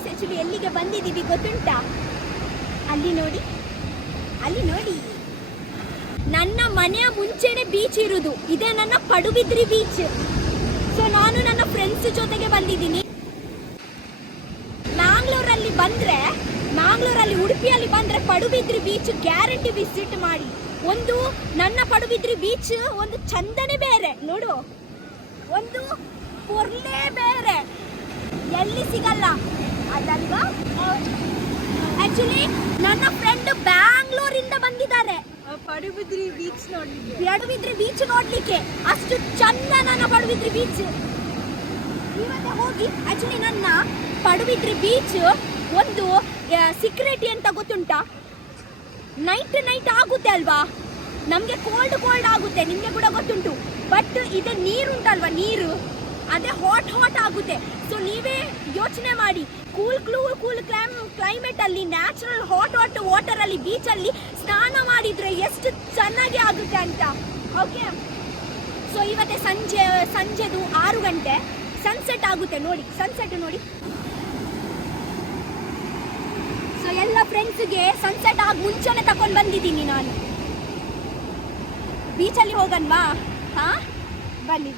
Guys actually ಎಲ್ಲಿಗೆ ಬಂದಿದ್ದೀವಿ ಗೊತ್ತುಂಟಾ? ಅಲ್ಲಿ ನೋಡಿ, ಅಲ್ಲಿ ನೋಡಿ, ನನ್ನ ಮನೆಯ ಮುಂಚೆನೆ ಬೀಚ್ ಇರುವುದು. ಇದೇ ನನ್ನ ಪಡುಬಿದ್ರಿ ಬೀಚ್. ಸೊ ನಾನು ನನ್ನ ಫ್ರೆಂಡ್ಸ್ ಜೊತೆಗೆ ಬಂದಿದ್ದೀನಿ. ಮ್ಯಾಂಗ್ಳೂರಲ್ಲಿ ಉಡುಪಿಯಲ್ಲಿ ಬಂದ್ರೆ ಪಡುಬಿದ್ರಿ ಬೀಚ್ ಗ್ಯಾರಂಟಿ ವಿಸಿಟ್ ಮಾಡಿ. ಒಂದು ನನ್ನ ಪಡುಬಿದ್ರಿ ಬೀಚ್ ಒಂದು ಚಂದನೆ ಬೇರೆ ನೋಡು, ಒಂದು ಪೊರ್ಲೆ ಬೇರೆ, ಎಲ್ಲಿ ಸಿಗಲ್ಲ ಅದಲ್ವಾ. ಆಕ್ಚುಲಿ ನನ್ನ ಫ್ರೆಂಡ್ ಬ್ಯಾಂಗ್ಳೂರಿಂದ ಬಂದಿದ್ದಾರೆ ಪಡುಬಿದ್ರಿ ಬೀಚ್ ನೋಡ್ಲಿಕ್ಕೆ. ಅಷ್ಟು ಚಂದ ನನ್ನ ಪಡುಬಿದ್ರಿ ಬೀಚ್. ಇವತ್ತೇ ಹೋಗಿ. ಆಕ್ಚುಲಿ ನನ್ನ ಪಡುಬಿದ್ರಿ ಬೀಚ್ ಒಂದು ಸೀಕ್ರೆಟ್ ಅಂತ ಗೊತ್ತುಂಟಾ? ನೈಟ್ ಆಗುತ್ತೆ ಅಲ್ವಾ, ನಮಗೆ ಕೋಲ್ಡ್ ಆಗುತ್ತೆ, ನಿಮಗೆ ಕೂಡ ಗೊತ್ತುಂಟು. ಬಟ್ ಇದು ನೀರು ಉಂಟಲ್ವಾ, ನೀರು ಅದೇ ಹಾಟ್ ಆಗುತ್ತೆ. ಸೊ ನೀವೇ ಯೋಚನೆ ಮಾಡಿ, ಕೂಲ್ ಕ್ಲೈಮೇಟ್ ಅಲ್ಲಿ ನ್ಯಾಚುರಲ್ ಹಾಟ್ ವಾಟರ್ ಅಲ್ಲಿ ಬೀಚ್ ಅಲ್ಲಿ ಸ್ನಾನ ಮಾಡಿದ್ರೆ ಎಷ್ಟು ಚೆನ್ನಾಗಿ ಆಗುತ್ತೆ ಅಂತ. ಓಕೆ, ಸೊ ಇವತ್ತೇ ಸಂಜೆದು 6 ಗಂಟೆ ಸನ್ಸೆಟ್ ಆಗುತ್ತೆ ನೋಡಿ, ಸನ್ಸೆಟ್ ನೋಡಿ. ಸೊ ಎಲ್ಲ ಫ್ರೆಂಡ್ಸ್ಗೆ ಸನ್ಸೆಟ್ ಆಗಿ ಮುಂಚೆನೆ ತಕೊಂಡು ಬಂದಿದ್ದೀನಿ ನಾನು. ಬೀಚಲ್ಲಿ ಹೋಗನ್ವಾ? ಹಾ, ಬನ್ನಿ